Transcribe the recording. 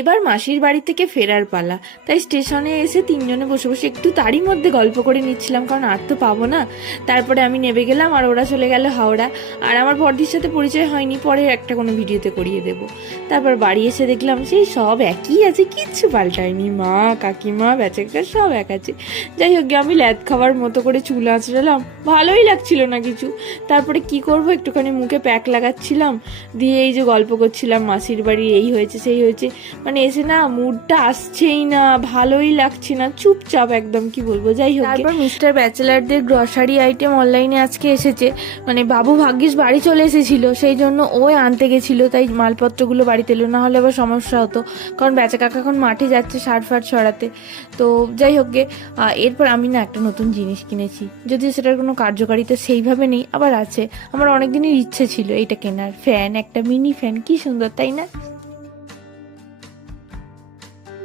এবার মাসির বাড়ি থেকে ফেরার পালা, তাই স্টেশনে এসে তিনজনে বসে বসে একটু তারই মধ্যে গল্প করে নিচ্ছিলাম, কারণ আর তো পাবো না। তারপরে আমি নেমে গেলাম আর ওরা চলে গেল হাওড়া। আর আমার বর্দির সাথে পরিচয় হয়নি, পরে একটা কোনো ভিডিওতে করিয়ে দেব। তারপর বাড়ি এসে দেখলাম সেই সব একই আছে, কিচ্ছু পাল্টায়নি, মা কাকিমা বেচাকা সব এক আছে। যাই হোক, আমি ল্যাদ খাবার মতো করে চুল আঁচড়ালাম, ভালোই লাগছিল না কিছু। তারপরে কি করব, একটুখানি মুখে প্যাক লাগাচ্ছিলাম, দিয়ে এই যে গল্প করছিলাম মাসির বাড়ি এই হয়েছে সেই হয়েছে। মানে এসে না মুডটা আসছেই না, ভালোই লাগছে না, চুপচাপ একদম, কি বলবো। যাই হোক, তারপর মিস্টার ব্যাচেলারদের গ্রসারি আইটেম অনলাইনে আজকে এসেছে। মানে বাবু ভাগ্যিস বাড়ি চলে এসেছিল, সেই জন্য ওই আনতে গেছিল, তাই মালপত্রগুলো বাড়িতে এলো, না হলে আবার সমস্যা হতো, কারণ বেচা কাকা এখন মাঠে যাচ্ছে সার ফার ছড়াতে। তো যাই হোক গে, এরপর আমি না একটা নতুন জিনিস কিনেছি, যদিও সেটার কোনো কার্যকারিতা সেইভাবে নেই, আবার আছে। আমার অনেক দিনের ইচ্ছে ছিল এইটা কেনার, ফ্যান, একটা মিনি ফ্যান, কি সুন্দর তাই না?